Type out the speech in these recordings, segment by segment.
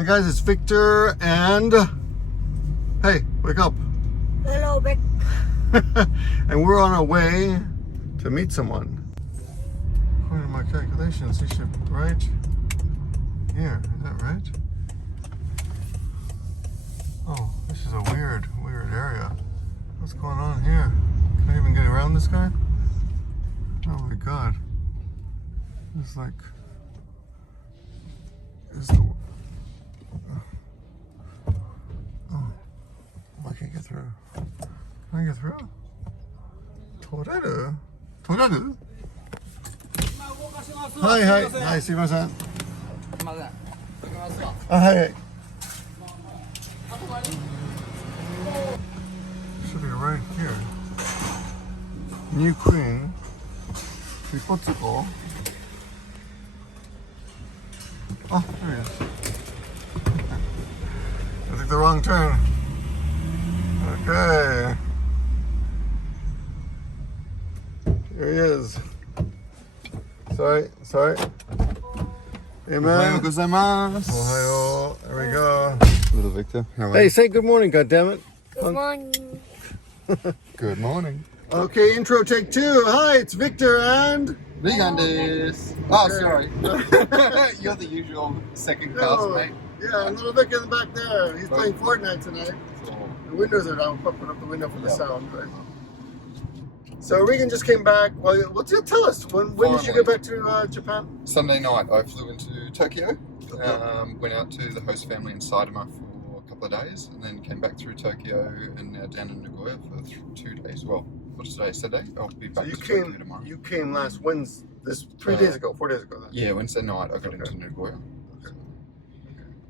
Hi guys, it's Victor and hey, wake up. Hello, Vic. And we're on our way to meet someone. According to my calculations, he should right here. Is that right? Oh, this is a weird area. What's going on here? Can I even get around this guy? Oh my god. It's like I can't get through. Can I get through? Toraru? Hi, sumimasen. Hi. Should be right here. New Queen. Prodigal. Oh, there he is. I took the wrong turn. Okay. Here he is. Sorry. Amen. Ohayou gozaimasu. Ohio. There we go. Little Victor. How are Hey, you? say good morning, goddammit. Good morning. Good morning. Okay, intro take 2. Hi, it's Victor and... Regan desu. Oh, Okay. sorry. You're the usual second classmate. Yeah, and little Vic in the back there. He's playing Fortnite tonight. The windows are down, pumping up the window for the sound, right? So Regan just came back. Well, tell us, when did you get back to Japan? Sunday night, I flew into Tokyo. Went out to the host family in Saitama for a couple of days, and then came back through Tokyo and now down in Nagoya for 2 days. Well, what's today? Saturday? I'll be back to Tokyo tomorrow. You came last Wednesday, 4 days ago then. Yeah, Wednesday night I got into Nagoya. So,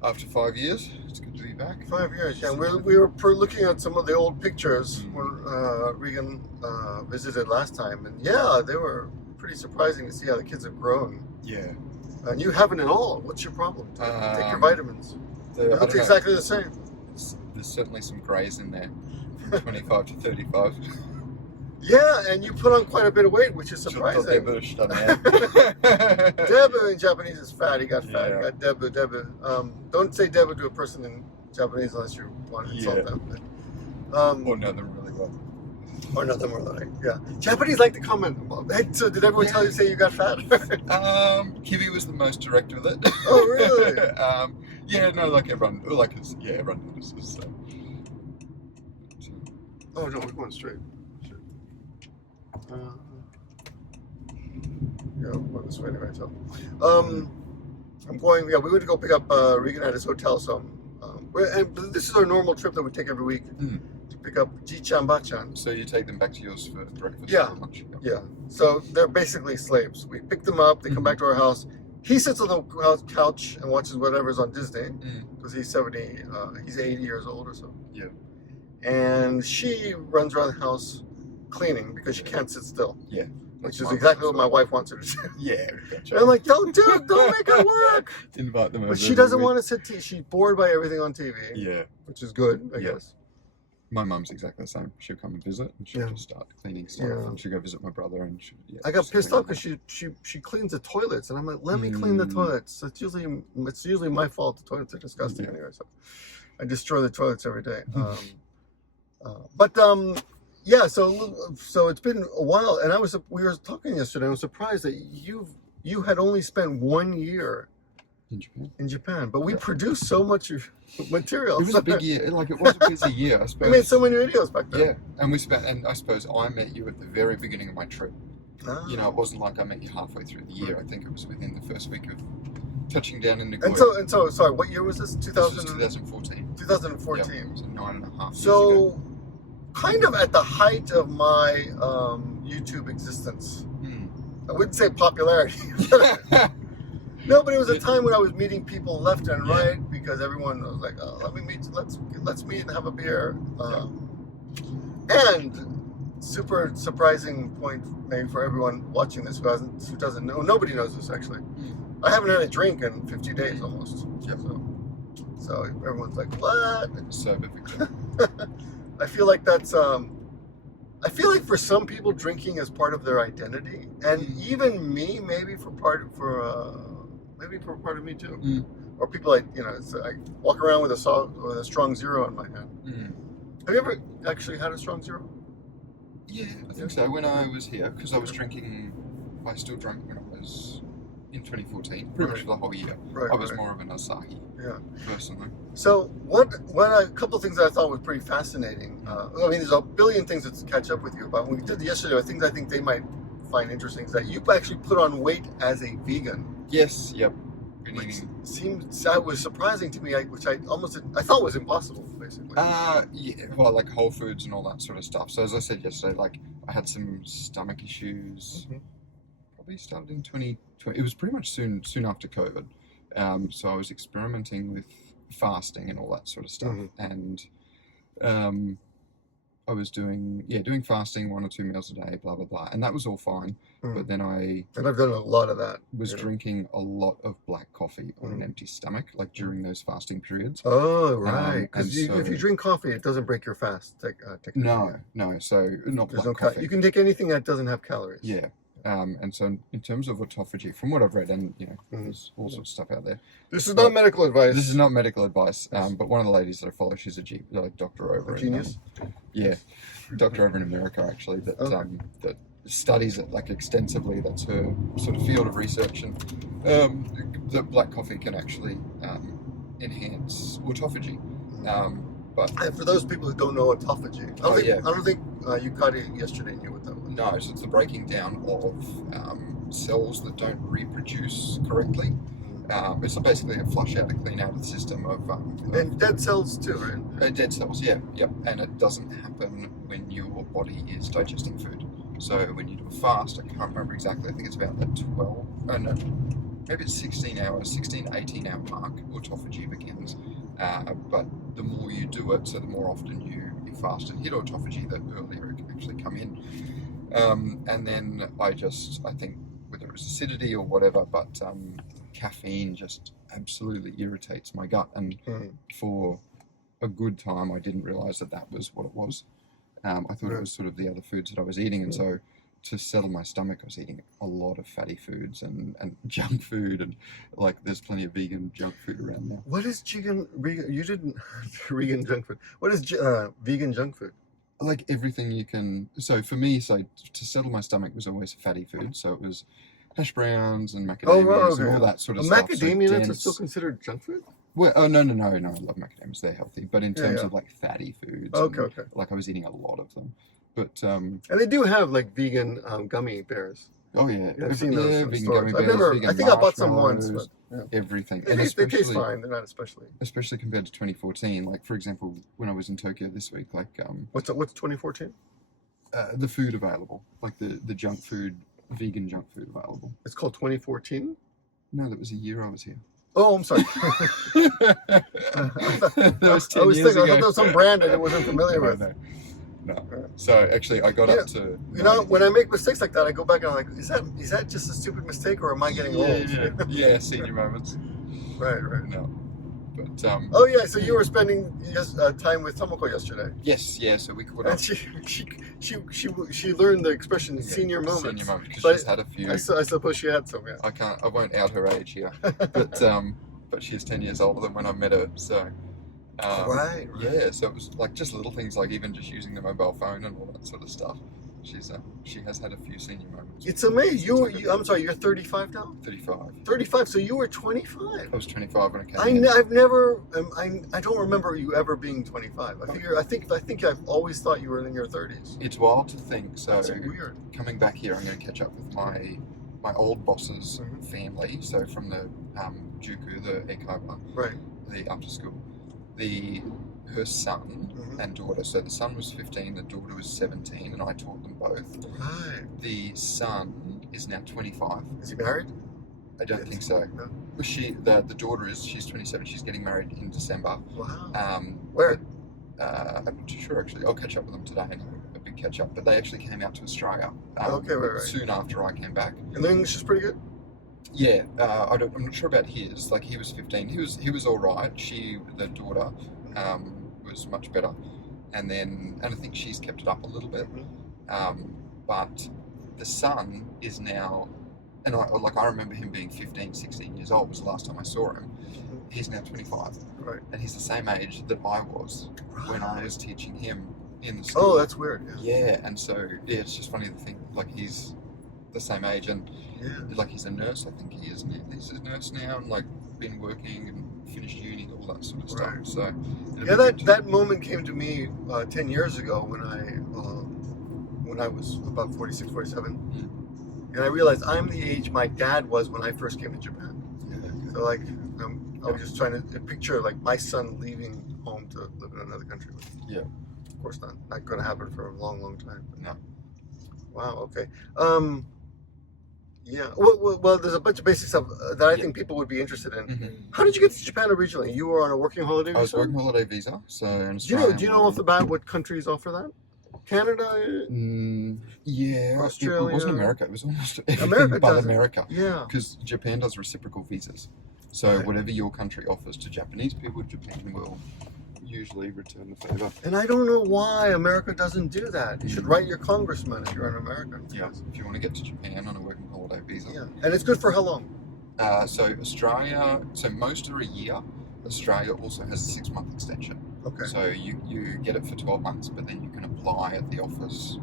after 5 years, it's good to be back. 5 years, yeah. We were looking at some of the old pictures when Regan visited last time, and yeah, they were pretty surprising to see how the kids have grown. Yeah. And you haven't at all. What's your problem? Take your vitamins. You look I don't know. exactly the same. There's certainly some greys in there, from 25 to 35. Yeah, and you put on quite a bit of weight, which is surprising. Debu in Japanese is fat. He got fat. Yeah. He got debu. Don't say debu to a person in Japanese unless you want to insult them. Or know them really well. Or know them really. Yeah. Japanese like to comment. Hey, so did everyone tell you say you got fat? Kiwi was the most direct with it. Oh, really? Yeah, no, like everyone notices. So. Oh no, we're going straight. Yeah, we'll go this way anyway. So, I'm going. Yeah, we went to go pick up Regan at his hotel. So, and this is our normal trip that we take every week to pick up Ji-chan, Ba-chan. So you take them back to yours for breakfast? Yeah. Or lunch? Yeah. So they're basically slaves. We pick them up. They come back to our house. He sits on the couch and watches whatever's on Disney because he's 70. He's 80 years old or so. Yeah. And she runs around the house cleaning because she can't sit still. Yeah. Which is exactly what my wife wants her to do. Yeah. Gotcha. And I'm like, don't make her work. Invite them over. But she doesn't want to sit. She's bored by everything on TV. Yeah. Which is good, I guess. My mum's exactly the same. She'll come and visit and she'll just start cleaning stuff. Yeah. And she'll go visit my brother and I got pissed off because she cleans the toilets and I'm like, let me clean the toilets. It's usually my fault. The toilets are disgusting anyway. So I destroy the toilets every day. Yeah, so it's been a while, and we were talking yesterday. I was surprised that you had only spent 1 year in Japan, but we produced so much material. It was a big year. Like, it was a busy year, I suppose. We made so many videos back then. Yeah, and I suppose I met you at the very beginning of my trip. You know, it wasn't like I met you halfway through the year. I think it was within the first week of touching down in Nagoya. And so, sorry, what year was this? 2014. 2014. Yeah, it was 9.5 years ago. Kind of at the height of my YouTube existence. I wouldn't say popularity. No, but it was a time when I was meeting people left and right because everyone was like, "Oh, let's meet and have a beer." And super surprising point maybe for everyone watching this who doesn't know. Nobody knows this actually. I haven't had a drink in 50 days almost. Yep. So everyone's like, "What?" Sober Victor. I feel like that's I feel like for some people drinking is part of their identity, and even me maybe for part of me too. or people I walk around with a strong zero in my hand. Have you ever actually had a strong zero? Yeah, I think so. When I was here, because I was drinking, I still drank when I was in 2014, pretty much for the whole year. Right, I was more of an Asahi, personally. So a couple of things that I thought was pretty fascinating. I mean, there's a billion things to catch up with you about. When we did yesterday, I think they might find interesting is that you actually put on weight as a vegan. Yes, yep. That was surprising to me, which I thought was impossible, basically. Yeah, well, like Whole Foods and all that sort of stuff. So as I said yesterday, like I had some stomach issues. Probably started in 2020. It was pretty much soon after COVID. So I was experimenting with fasting and all that sort of stuff, and I was doing fasting, 1 or 2 meals a day, blah blah blah, and that was all fine. But then I've done a lot of that. Was drinking a lot of black coffee on an empty stomach, like during those fasting periods. Oh, right. Because if you drink coffee, it doesn't break your fast. No. So not black coffee. You can take anything that doesn't have calories. Yeah. And so in terms of autophagy, from what I've read, and there's all sorts of stuff out there. This is not medical advice. This is not medical advice. But one of the ladies that I follow, she's a doctor over. Genius. Doctor over in America actually that studies it like extensively. That's her sort of field of research, and that black coffee can actually enhance autophagy. And for those people who don't know autophagy, I don't think you caught it yesterday and knew what that was. No, so it's the breaking down of cells that don't reproduce correctly. It's basically a flush out, a clean out of the system of and dead cells too, right? Dead cells, yep. And it doesn't happen when your body is digesting food. So when you do a fast, I can't remember exactly, I think it's about the 16 hours, 16 to 18 hour mark, autophagy begins. But the more you do it, so the more often you fast and hit autophagy, the earlier it can actually come in. And then I think whether it was acidity or whatever, but caffeine just absolutely irritates my gut. And for a good time, I didn't realize that was what it was. I thought it was sort of the other foods that I was eating. And so to settle my stomach, I was eating a lot of fatty foods and junk food, and like there's plenty of vegan junk food around now. What is vegan junk food? What is vegan junk food? Like everything you can. So for me, to settle my stomach was always fatty food. So it was hash browns and macadamias and all that sort of stuff. Macadamia nuts are still considered junk food? Well, no, I love macadamias. They're healthy. But in terms of like fatty foods, okay. Like I was eating a lot of them. But and they do have like vegan gummy bears. Oh yeah, I've seen those. Vegan gummy bears. I think I bought some once. But, everything. They taste fine. They're not especially compared to 2014. Like for example, when I was in Tokyo this week, like what's 2014? The food available, like the junk food, vegan junk food available. It's called 2014. No, that was a year I was here. Oh, I'm sorry. That was 10 years ago. I thought there was some brand that I wasn't familiar with. No. So actually, I got up to. When I make mistakes like that, I go back and I'm like, is that just a stupid mistake, or am I getting old? Yeah, senior moments. Right. No, but So you were spending time with Tomoko yesterday. Yes, yeah. So we caught up. And she learned the expression senior moments. Senior moments, because she's had a few. I suppose she had some. Yeah. I won't out her age here, but she's 10 years older than when I met her. So. Right. Yeah, so it was like just little things, like even just using the mobile phone and all that sort of stuff. She has had a few senior moments. It's amazing. I'm sorry, you're 35 now? 35. 35, so you were 25. I was 25 when I came in. I've never, I don't remember you ever being 25. I think I've always thought you were in your 30s. It's wild to think. So that's weird. Coming back here, I'm going to catch up with my old boss's family. So from the Juku, the Eikaiwa, right, the after school. Her son and daughter. So the son was 15, the daughter was 17, and I taught them both. Right. The son is now 25. Is he married? I don't think so. No. The daughter she's 27. She's getting married in December. Wow. Where? I'm not too sure actually. I'll catch up with them today. A big catch up. But they actually came out to Australia. Right. Soon after I came back. And the English is pretty good. Yeah, I'm not sure about his. Like he was 15. He was all right. The daughter, was much better, and I think she's kept it up a little bit. But the son is now And I remember him being 15, 16 years old was the last time I saw him. He's now 25. Right. And he's the same age that I was when I was teaching him in the school. Oh, that's weird. Yeah, and so, yeah, it's just funny to think, like, he's the same age, and, like, he's a nurse, I think he is. He's a nurse now, and, like, been working and finished uni, all that sort of stuff. Right. So, Yeah, that moment came to me 10 years ago when I was about 46, 47. And I realized I'm the age my dad was when I first came to Japan. Yeah. So, like, I was just trying to picture, like, my son leaving home to live in another country. Yeah. Of course not going to happen for a long, long time. But No. wow, okay. Yeah, well, there's a bunch of basic stuff that I think people would be interested in. Mm-hmm. How did you get to Japan originally? You were on a working holiday visa? I was working holiday visa, so in Do Australia. you know off the bat what countries offer that? Canada? Yeah. Australia? It wasn't America. It was almost everything America but does it. America. Yeah. Because Japan does reciprocal visas. So Right. whatever your country offers to Japanese people, Japan will usually return the favour. And I don't know why America doesn't do that. You should write your congressman if you're an American. Yeah. If you want to get to Japan on a working holiday visa. Yeah. And it's good for how long? So Australia, so most are a year. Australia also has a 6-month extension. Okay. So you get it for 12 months, but then you can apply at the office,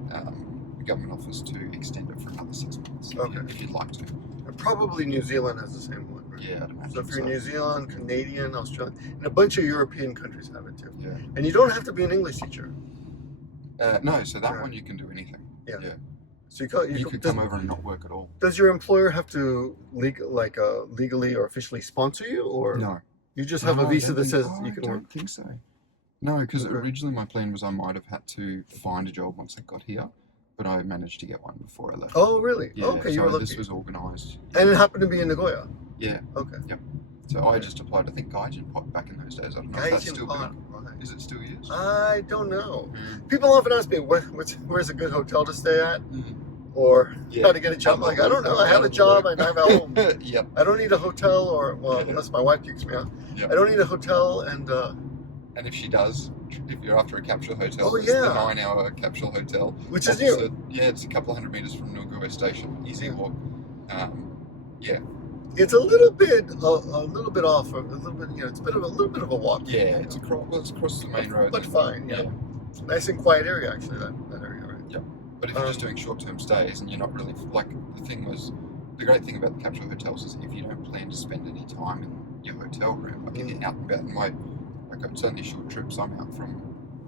the government office, to extend it for another 6 months if you'd like to. And probably New Zealand has the same one, right? Yeah, I'd imagine So if you're so. New Zealand, Canadian, Australian, and a bunch of European countries have it too. Yeah. And you don't have to be an English teacher. No, so that Yeah. one you can do anything. Yeah. Yeah. So You could come over and not work at all. Does your employer have to legally or officially sponsor you, or No. you just have a No, I visa don't that think- says oh, you can I work? don't think so. No, because Okay. originally my plan was I might have had to find a job once I got here, but I managed to get one before I left. Oh, really? Yeah, Okay, you so were lucky. this was organised. And it happened to be in Nagoya. Yeah, Okay. so I just applied, I think, Gaijin Pot back in those days. I don't know if that's Gaijin still Pot. big. Right. Is it still used? I don't know. Mm. People often ask me, where's a good hotel to stay at? Mm. Or Yeah. how to get a job. I'm like, I don't know. I have a job and I have a home. Yep. I don't need a hotel Yeah. unless my wife kicks me out. Yep. I don't need a hotel and And if she does, if you're after a capsule hotel, Oh, it's yeah. the 9-hour capsule hotel. which is new. Opposite- Yeah, it's a couple of 100 metres from Nagoya Station. Easy Yeah. walk. Yeah. It's a little bit off, a little bit, it's a little bit of a walk. Yeah, it's across the main road. But then. fine, yeah. Nice and quiet area, actually, that area, right? But if you're just doing short-term stays and you're not really, like, the great thing about the capsule hotels is if you don't plan to spend any time in your hotel room, like if you're out and about, and like it's only short trips, I'm out from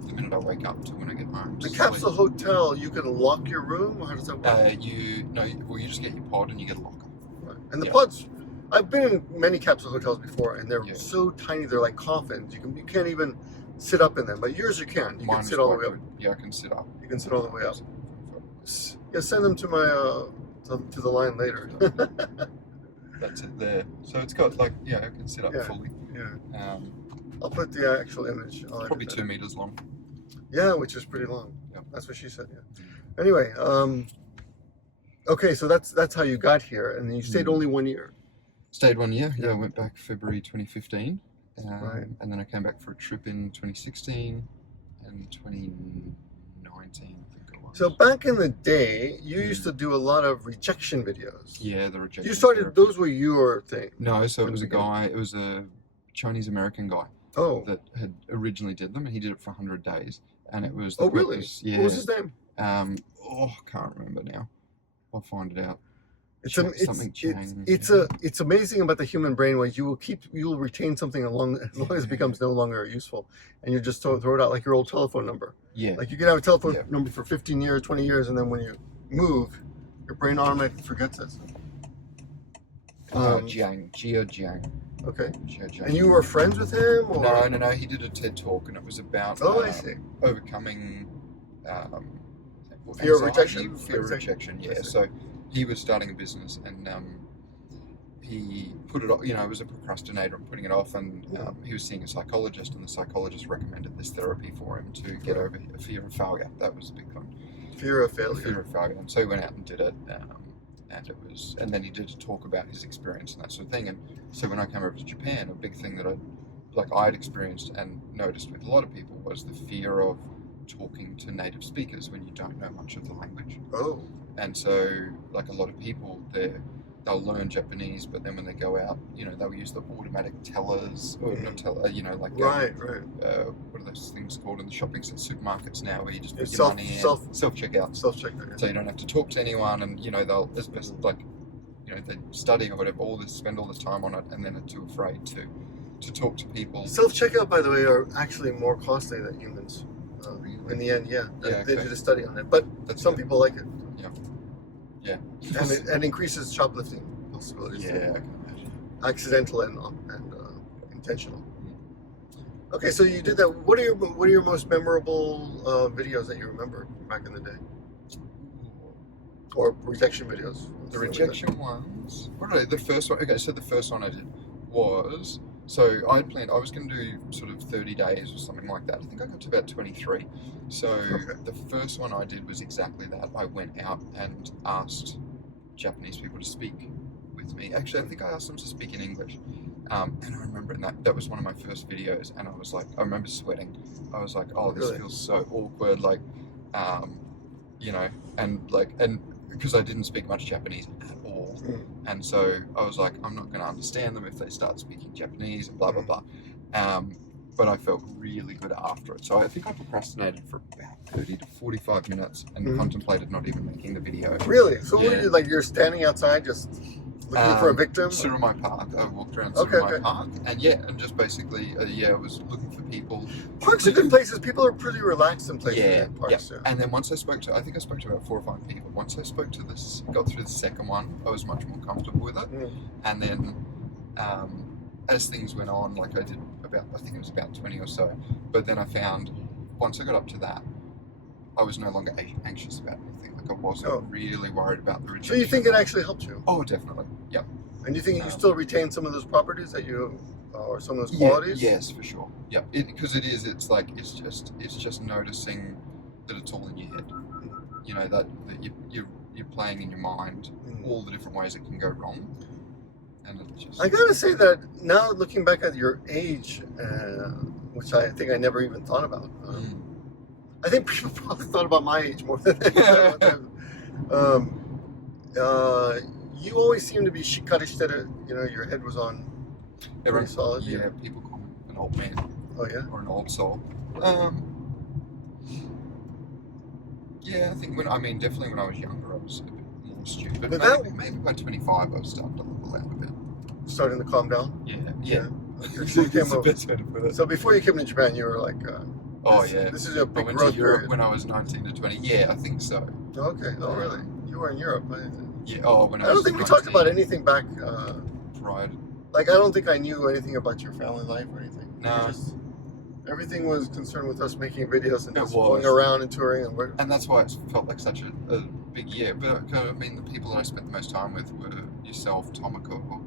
the minute I wake up to when I get home. The Just capsule hotel, you can lock your room, or how does that work? you just get your pod and you get a locker. Right. And the yeah. pods, I've been in many capsule hotels before, and they're Yeah. so tiny, they're like coffins. You can't even sit up in them, but yours you can. You Mine can is sit all the quite way up. good. Yeah, I can sit up. You can sit all the way up. Yeah, send them to my to the line later. That's it there. So it's got I can sit up Yeah. fully. Yeah, I'll put the actual image. I'll Probably edit 2 that. meters long. Yeah, which is pretty long. Yep. That's what she said. Yeah. Anyway, okay, so that's how you got here, and you stayed only 1 year. Stayed 1 year. Yeah, Yeah. I went back February 2015, Right. and then I came back for a trip in 2016 and 2019. I think it was. So back in the day, you used to do a lot of rejection videos. Yeah, the rejection. You started; therapy. those were your thing. No, so it in was the a guy. It was a Chinese American guy Oh, that had originally did them, and he did it for 100 days. And it was. oh, really? Yeah. What was his name? Can't remember now. I'll find it out. Something. Chang. It's amazing about the human brain where you will retain something as long as it becomes no longer useful, and you just throw it out like your old telephone number. Yeah. Like you can have a telephone Yeah. number for 15 years, 20 years, and then when you move, your brain automatically forgets it. Jiang. Jia Jiang. Okay. Jia Jiang. And you were friends with him? Or? No. He did a TED talk, and it was about Oh, I see. overcoming Fear of anxiety, rejection? Fear of rejection. I Yeah. see. So he was starting a business, and he put it off. It was a procrastinator and putting it off, and he was seeing a psychologist, and the psychologist recommended this therapy for him to get over a fear of failure. That was a big one. Fear of failure. Fear of failure. And so he went out and did it. And then he did a talk about his experience and that sort of thing. And so when I came over to Japan, a big thing that I had experienced and noticed with a lot of people was the fear of talking to native speakers when you don't know much of the language. Oh. And so, like a lot of people, they'll learn Japanese, but then when they go out, they'll use the automatic tellers, or not teller, like right. What are those things called in the shopping supermarkets now, where you just put It's your money in, self checkout, self-checkout. so you don't have to talk to anyone, and they'll as best they study or whatever, spend all this time on it, and then are too afraid to talk to people. Self-checkout, by the way, are actually more costly than humans. In the end, they did a study on it, but some people like it. Yeah. And increases shoplifting possibilities. Yeah, I can imagine. Accidental and intentional. Okay, so you did that. What are your most memorable videos that you remember back in the day? Or rejection videos? The rejection ones. What did I? The first one. Okay, so the first one I did was. So I planned. I was going to do sort of 30 days or something like that. I think I got to about 23. So the first one I did was exactly that. I went out and asked Japanese people to speak with me. Actually, I think I asked them to speak in English. And I remember that was one of my first videos, and I was like, I remember sweating. I was like, oh, this feels so awkward, and because I didn't speak much Japanese at all, and so I was like, I'm not going to understand them if they start speaking Japanese and blah blah blah. But I felt really good after it. So I think I procrastinated for about 30 to 45 minutes and contemplated not even making the video. Really? So what are you, you're standing outside just looking for a victim? Surumai Park. I walked around Surumai Park, and just basically, I was looking for people. Parks are good places. People are pretty relaxed in places. In parks, And then once I spoke to about 4 or 5 people. Once I spoke to got through the second one, I was much more comfortable with it. And then, as things went on, I did I think it was about 20 or so. But then I found, once I got up to that, I was no longer anxious about anything. I wasn't really worried about the rejection. So you think it actually helped you? Oh, definitely. Yep. And you think you still retain some of those properties that you, or some of those qualities? Yes, for sure. Yeah, because it's just noticing that it's all in your head. That you're playing in your mind all the different ways it can go wrong. And it's just. I gotta say that now, looking back at your age, which I think I never even thought about. I think people probably thought about my age more than they thought about you always seem to be shikari shiteru. Your head was on very solid. Yeah, people call me an old man. Oh yeah? Or an old soul. Yeah, I think definitely when I was younger I was a bit more stupid. But maybe by 25 I was starting to look around a bit. Starting to calm down? Yeah. Okay, so you came over. So before you came to Japan, you were like, this is a big growth I went to Europe period. when I was 19 to 20. Yeah, I think so. Okay. Oh, really? You were in Europe. Yeah. Oh, when I don't think we talked about anything back. Right. I don't think I knew anything about your family life or anything. No. Everything was concerned with us making videos and just going around and touring. And that's why it felt like such a big year. But the people that I spent the most time with were yourself, Tomoko,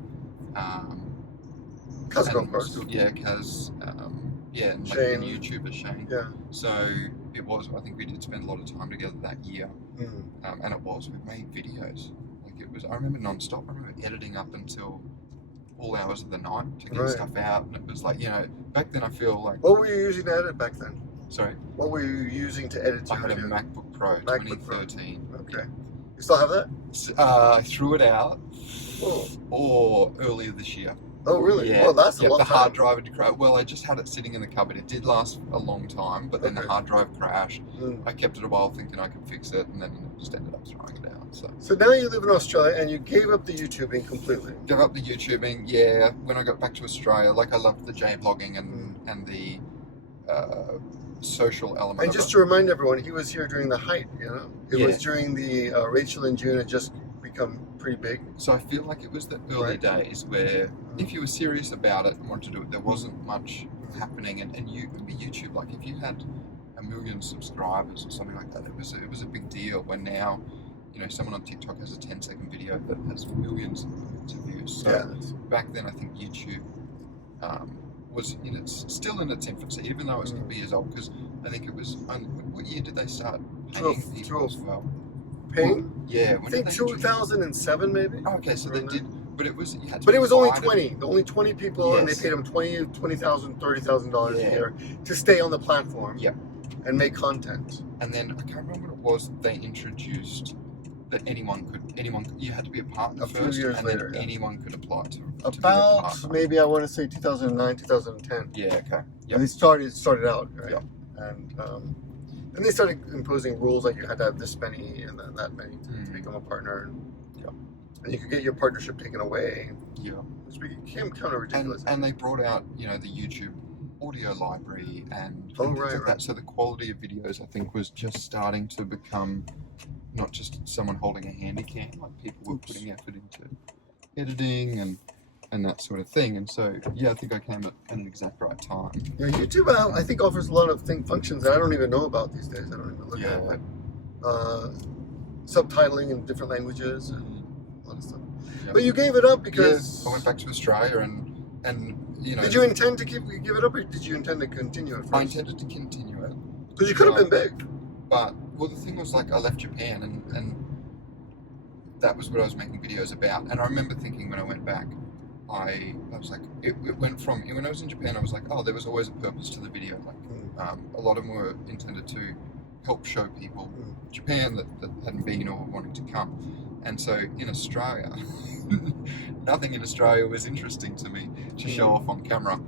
Kazuko, of course. Yeah, Kaz. And Shane. The YouTuber Shane. Yeah. So it was. I think we did spend a lot of time together that year. And we made videos. I remember non-stop. I remember editing up until all hours of the night to get stuff out, and it was back then I feel like. What were you using to edit back then? Sorry? What were you using to edit your I had video? a MacBook Pro 2013. Okay. You still have that? I threw it out or earlier this year. Oh, really? Yeah. Well, that's a long the time. hard drive had crashed. Well, I just had it sitting in the cupboard. It did last a long time, but then the hard drive crashed. I kept it a while thinking I could fix it, and then I just ended up throwing it out. So now you live in Australia, and you gave up the YouTubing completely. Gave up the YouTubing, yeah. When I got back to Australia, I loved the JVlogging and the social element. And just to remind everyone, he was here during the height. It was during the Rachel and June had just become pretty big. So I feel like it was the early days where if you were serious about it and wanted to do it, there wasn't much happening. And YouTube, if you had 1 million subscribers or something like that, it was a big deal. When now, someone on TikTok has a 10-second video that has millions and millions of views. So back then, I think YouTube was still in its infancy, even though it's 2 years old. Because I think it was. What year did they start paying people as well? Paying? Yeah. I think 2007 maybe. Oh, okay, so they did, but it was. But it was only 20. Only 20 people, and they paid them $20,000, $30,000 a year to stay on the platform. Yep. And make content. And then I can't remember what it was. They introduced that you had to be a partner A few first, years and later, then yeah. anyone could apply to be a About partner. maybe I want to say 2009, 2010. Yeah, okay. Yep. And they started out, right? Yep. And then they started imposing rules like you had to have this many and then that many to become a partner. Yep. And you could get your partnership taken away. Yeah. Which became kind of ridiculous. And they brought out, the YouTube audio library and Oh, things right, like right. that. So the quality of videos, I think, was just starting to become not just someone holding a handy cam, like people were putting effort into editing and that sort of thing. And so, yeah, I think I came at an exact right time. Yeah, YouTube, I think, offers a lot of functions that I don't even know about these days. I don't even look at it. But, subtitling in different languages and a lot of stuff. Yep. But you gave it up because... Yeah, I went back to Australia and Did you intend to give it up, or did you intend to continue it first? I intended to continue it. Because you could have been big. But, well, the thing was, like, I left Japan and that was what I was making videos about. And I remember thinking when I went back, I was like, it went from, when I was in Japan, I was like, oh, there was always a purpose to the video. Like, a lot of them were intended to help show people Japan that hadn't been or wanted to come. And so in Australia, nothing in Australia was interesting to me to show off on camera.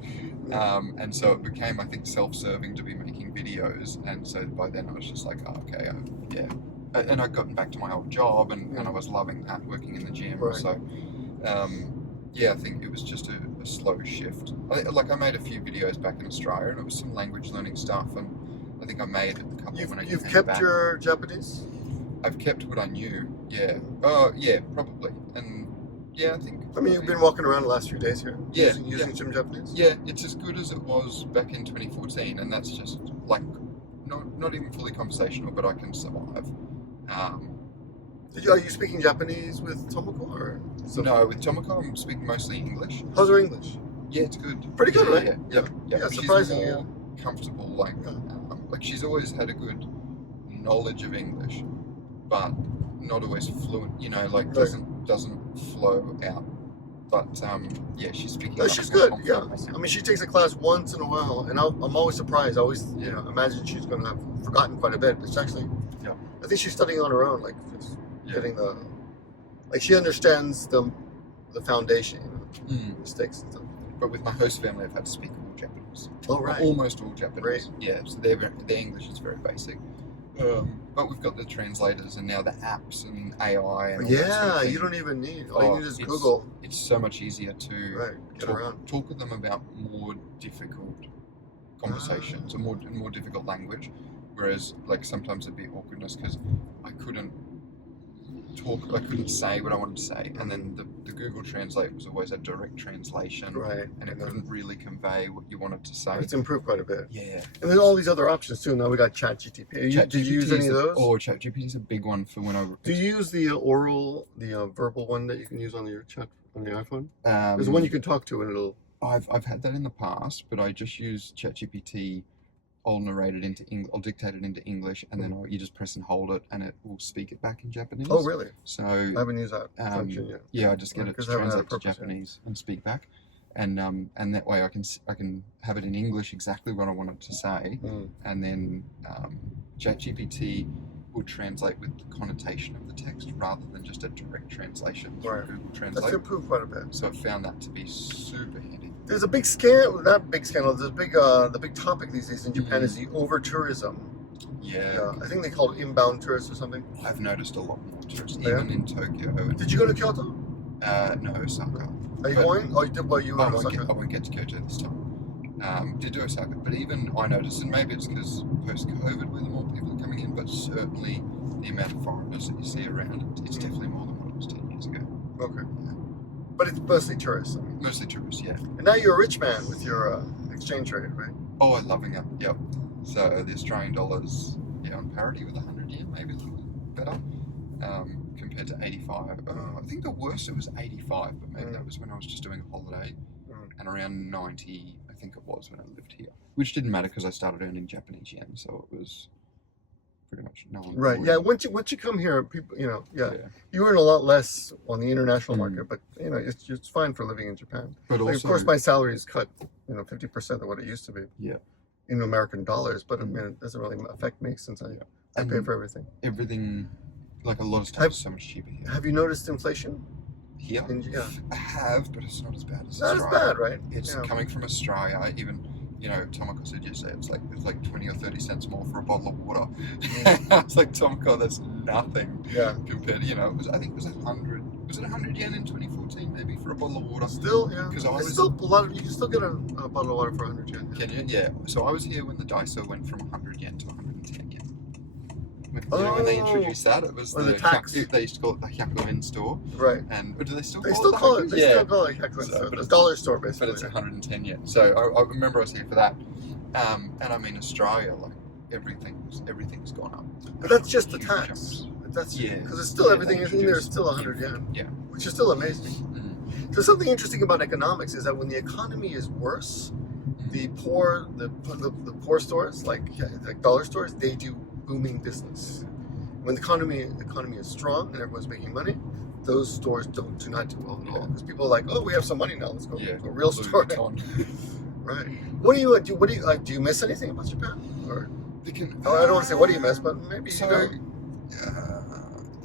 And so it became, I think, self-serving to be making videos. And so by then I was just like, oh, okay, yeah. And I'd gotten back to my old job and I was loving that, working in the gym. Right. So, yeah, I think it was just a slow shift. I made a few videos back in Australia and it was some language learning stuff. And I think I made a couple when I came back. You've kept your Japanese? I've kept what I knew, yeah. Oh, yeah, probably. And yeah, I think... I mean, you've been walking around the last few days here, using some Japanese? Yeah, it's as good as it was back in 2014, and that's just, like, not even fully conversational, but I can survive. Are you speaking Japanese with Tomoko, or...? No, with Tomoko, I'm speaking mostly English. How's her English? Yeah, it's good. Pretty good, right? Yeah, surprisingly. She's more comfortable, like she's always had a good knowledge of English, but not always fluent, doesn't flow out. But yeah, she's speaking. No, she's good. Yeah, I mean, she takes a class once in a while, and I'm always surprised. I always, imagine she's going to have forgotten quite a bit, but it's actually, I think she's studying on her own, like just getting she understands the foundation, mistakes and stuff. But with my host family, I've had to speak all Japanese. Oh, right. Almost all Japanese. Great. Yeah, so their English is very basic. But we've got the translators and now the apps and AI. And all that sort of thing. You don't even need. All you need is Google. It's so much easier to talk with them about more difficult conversations, a more difficult language. Whereas, like, sometimes it'd be awkwardness because I couldn't say what I wanted to say, and then the Google Translate was always a direct translation, right? And it couldn't really convey what you wanted to say. It's improved quite a bit. Yeah. And there's all these other options too. Now we got ChatGPT. Did you use any of those? Oh, ChatGPT is a big one for when I. Do you use the verbal one that you can use on your chat on the iPhone? There's one you can talk to and it'll. I've had that in the past, but I just use ChatGPT. I'll narrate it into English, I'll dictate it into English, and then you just press and hold it, and it will speak it back in Japanese. Oh, really? So I haven't used that function yet. Yeah, I just get it to translate to Japanese and speak back, and that way I can have it in English exactly what I want it to say, and then ChatGPT will translate with the connotation of the text rather than just a direct translation through Google Translate. That's improved quite a bit. So I found that to be super handy. There's a big scandal, not big scandal, there's the big topic these days in Japan is the overtourism. Yeah. I think they call it inbound tourists or something. I've noticed a lot more tourists, even in Tokyo. Did you go to Kyoto? No, Osaka. Are you going? Oh, you did, you went to Osaka? I won't get to Kyoto this time. Did do Osaka, but even I noticed, and maybe it's because post-COVID where more people are coming in, but certainly the amount of foreigners that you see around, it's definitely more than what it was 10 years ago. Okay. But it's mostly tourists. Mostly tourists, yeah. And now you're a rich man with your exchange rate, right? Oh, I'm loving it, yep. So the Australian dollar's on parity with 100 yen, maybe a little better, compared to 85. I think the worst it was 85, but maybe that was when I was just doing a holiday, and around 90, I think it was when I lived here. Which didn't matter because I started earning Japanese yen, so it was pretty much no one. Right. Yeah. Once you come here, people, you earn a lot less on the international market, but it's fine for living in Japan. But also, of course, my salary is cut, 50% of what it used to be. Yeah. In American dollars, but I mean, it doesn't really affect me since I pay for everything. Everything Like a lot of stuff is so much cheaper here. Have you noticed inflation? Here? Yeah. I have, but it's not as bad as Not Australia. as bad, right? It's coming from Australia. Even, you know, Tomoko said yesterday it's like 20 or 30 cents more for a bottle of water. I was like, Tomoko, that's nothing. Yeah. Compared to, you know, I think it was 100. Was it 100 yen in 2014 maybe for a bottle of water? Still, yeah. Because It's still a lot of, you can still get a bottle of water for 100 yen. Can you? Yeah. So I was here when the Daiso went from 100 yen to 110 yen. You know, when they introduced that, it was the tax. They used to call it the Hyakuin store. Right. And do they still They call still it? call it. They yeah. still call it Hyakuin store. But it's a dollar store, basically. But it's 110 yen. So I remember I was here for that. And I mean, Australia, like everything's gone up. But that's just the Huge tax. jumps. That's Yeah. because it's still everything they is in there is introduced- still 100 yen. Yeah. Which is still amazing. Mm. So something interesting about economics is that when the economy is worse, the poor stores like dollar stores, they do booming business. When the economy is strong and everyone's making money, those stores do not do well at all because people are like, oh, we have some money now, let's go to a real store. Right. What do you miss anything about Japan? Or I don't want to say what do you miss, but maybe you don't.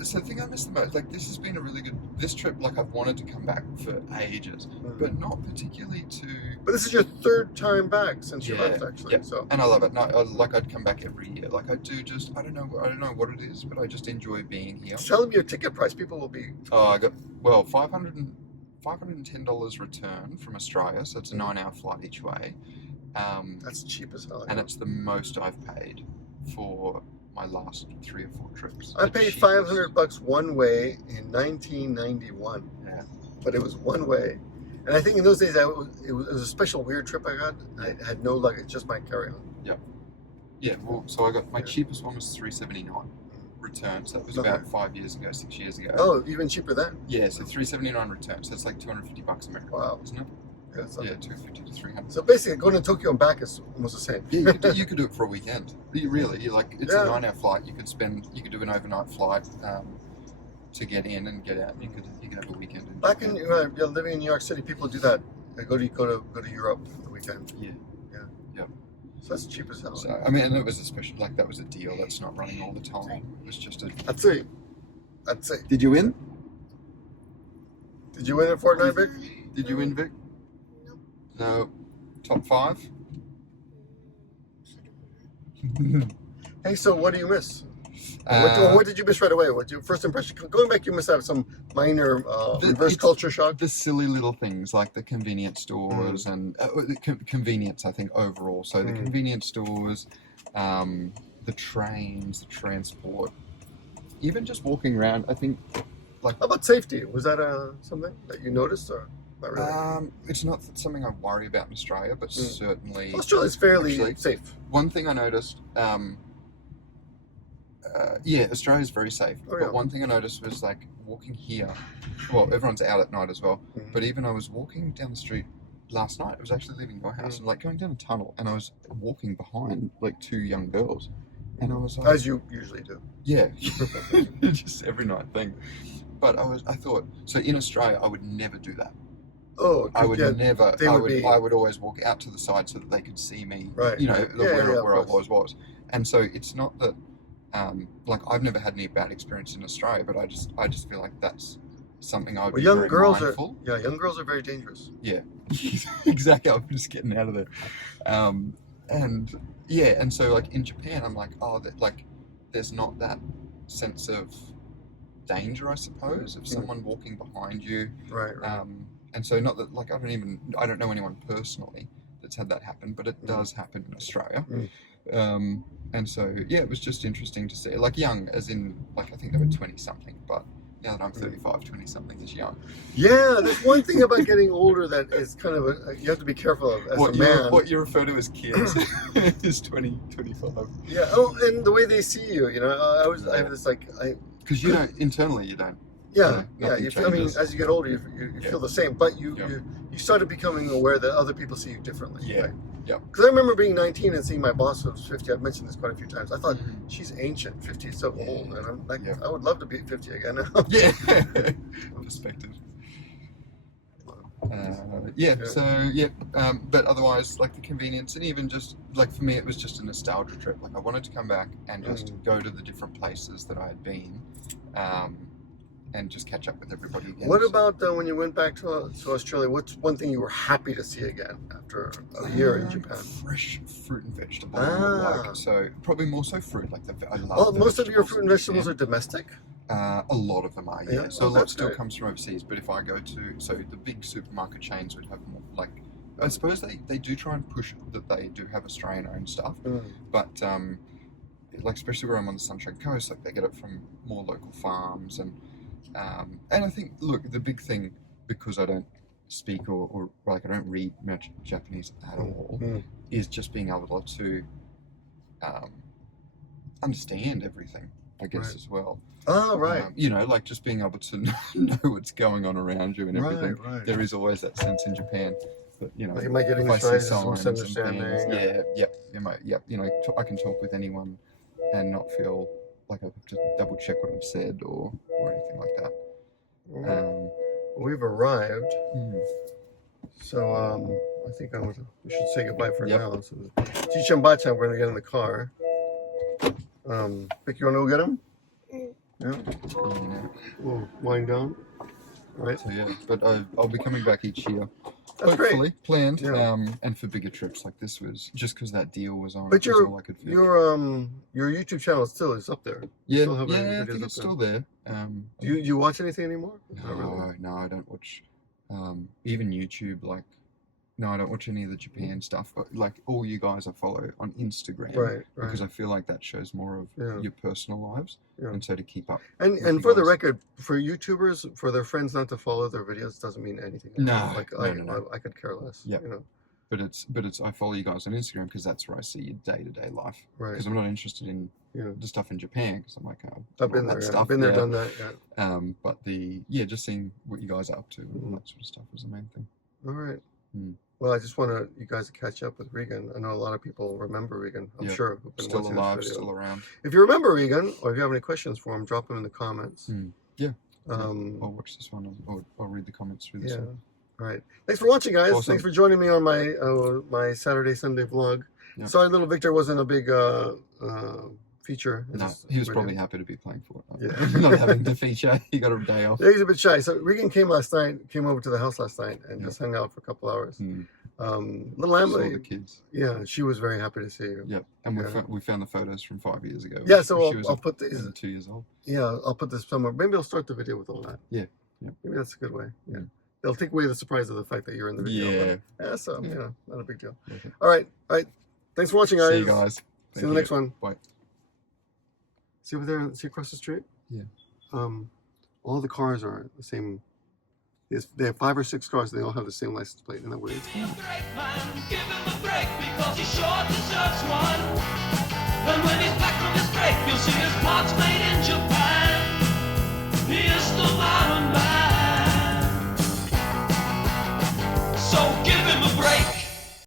So the thing I miss the most, like this has been a really good, this trip, like I've wanted to come back for ages, but not particularly to... But this is your third time back since you left, actually. Yeah. So. And I love it. No, I'd come back every year. Like I do just, I don't know what it is, but I just enjoy being here. Tell them your ticket price. People will be... Oh, I got, well, $510 return from Australia, so it's a 9-hour flight each way. That's cheap as hell. And it's the most I've paid for my last 3 or 4 trips. I paid $500 one way in 1991. Yeah. But it was one way. And I think in those days, it was a special weird trip I got. I had no luggage, just my carry-on. Yeah. Yeah, well, so I got, my cheapest one was $379 return. So that was about 5 years ago, 6 years ago. Oh, even cheaper then? Yeah, so $379 return. So it's like $250 American. Wow. Isn't it? Yeah, $250 to $300. So basically, going to Tokyo and back is almost the same. Yeah, you could do it for a weekend. Really, like it's a 9-hour flight. You could do an overnight flight to get in and get out. You could have a weekend. Back in living in New York City, people do that. They go to Europe for the weekend. Yeah. So that's cheap as hell. So I mean, and it was a special, like that was a deal. That's not running all the time. It was just a. That's it. Did you win? Did you win at Fortnite, Vic? Did you win, Vic? No. Top 5? Hey, so what do you miss? What did you miss right away? What's your first impression? Going back, you must have some minor reverse culture shock. The silly little things like the convenience stores and convenience, I think, overall. So the convenience stores, the trains, the transport, even just walking around, I think. Like, how about safety? Was that something that you noticed or not really? It's not something I worry about in Australia, but certainly... Australia's fairly safe. One thing I noticed... Australia's very safe. But one thing I noticed was like walking here. Well, everyone's out at night as well. But even I was walking down the street last night. I was actually leaving your house and like going down a tunnel, and I was walking behind like 2 young girls, and I was like, as you usually do. Yeah, just every night thing. But I thought so. In Australia, I would never do that. Oh, I would never. I would always walk out to the side so that they could see me. Right. You know, where I was. And so it's not that. Like I've never had any bad experience in Australia, but I just feel like that's something I would be very mindful. Young girls are very dangerous. Yeah, exactly. I'm just getting out of there. And so like in Japan, I'm like, there's not that sense of danger, I suppose, of someone walking behind you. Right. And so not that like I don't know anyone personally that's had that happen, but it does happen in Australia. And so, yeah, it was just interesting to see. Like young, as in, like I think they were 20-something, but now that I'm 35, 20-something is young. Yeah, there's one thing about getting older that is kind of, you have to be careful of as a man. What you refer to as kids is 20, 25. Yeah, and the way they see you, you know, I have this like... Because you don't, internally you don't. Yeah. I mean, as you get older, you feel the same, but you started becoming aware that other people see you differently. Yeah. Right? Yeah. Because I remember being 19 and seeing my boss who was 50. I've mentioned this quite a few times. I thought, she's ancient. 50 is so old. And I'm like, I would love to be 50 again now. Yeah. Perspective. But otherwise, like the convenience, and even just like for me, it was just a nostalgia trip. Like I wanted to come back and just go to the different places that I had been, and just catch up with everybody again. What about when you went back to Australia? What's one thing you were happy to see again after a year in Japan? Fresh fruit and vegetables. So probably more so fruit. Like I love. Well, most of your fruit and vegetables are domestic. A lot of them are, yeah. So a lot that's still great. comes from overseas. But if I go to, so the big supermarket chains would have more, like, I suppose they do try and push that they do have Australian-owned stuff. But like especially where I'm on the Sunshine Coast, like they get it from more local farms, and I think, look, the big thing, because I don't speak or like I don't read much Japanese at all, is just being able to understand everything, I guess, as well. Oh, right. You know, like just being able to know what's going on around you and everything. Right. There is always that sense in Japan. But, you know, Like you might get if I see English, signs some and misunderstanding. things, you know, I can talk with anyone and not feel like I have to double check what I've said or anything like that. We've arrived. So I think we should say goodbye for now. So Chicha and Bacha, we're gonna get in the car. Vic, you wanna go get him? Yeah. We'll wind down. Right. So yeah, but I'll be coming back each year. That's hopefully, great. planned. Yeah. And for bigger trips like this was just because that deal was on. But all I could fit. your YouTube channel still is up there. Yeah, Still have I videos think up it's still there. Do you watch anything anymore? No, I don't watch even YouTube. Like, no, I don't watch any of the Japan stuff. But like all you guys I follow on Instagram, Right. Because I feel like that shows more of your personal lives, and so to keep up. And for the record, for YouTubers, for their friends not to follow their videos doesn't mean anything. No, like no. I could care less. Yeah. You know? But it's I follow you guys on Instagram because that's where I see your day-to-day life. Right. Because I'm not interested in the stuff in Japan because I'm like, I've been there. I've been there, done that. Yeah. But just seeing what you guys are up to and that sort of stuff is the main thing. All right. Well, I just want you guys to catch up with Regan. I know a lot of people remember Regan. I'm sure. Who've been Still watching alive, this video. still around. If you remember Regan, or if you have any questions for him, drop them in the comments. Yeah. I'll watch this one. I'll read the comments through this one. All right. Thanks for watching, guys. Awesome. Thanks for joining me on my my Saturday, Sunday vlog. Yep. Sorry, little Victor wasn't a big feature. No, he was probably happy to be playing for it. Yeah. Not having to feature. He got a day off. Yeah, he's a bit shy. So Regan came over to the house last night and just hung out for a couple hours. Little Emily, Saw the kids. Yeah, she was very happy to see you. Yep, and we found the photos from 5 years ago. Yeah, so she I'll put these. 2 years old. Yeah, I'll put this somewhere. Maybe I'll start the video with all that. Yeah. Maybe that's a good way. Yeah. They'll take away the surprise of the fact that you're in the video. Yeah. So you know, not a big deal. Okay. All right. Thanks for watching, guys. See you guys. See you in the next one. Bye. See over there? See across the street? Yeah. All the cars are the same. They have 5 or 6 cars. They all have the same license plate. Isn't that weird? Give him a break because he's sure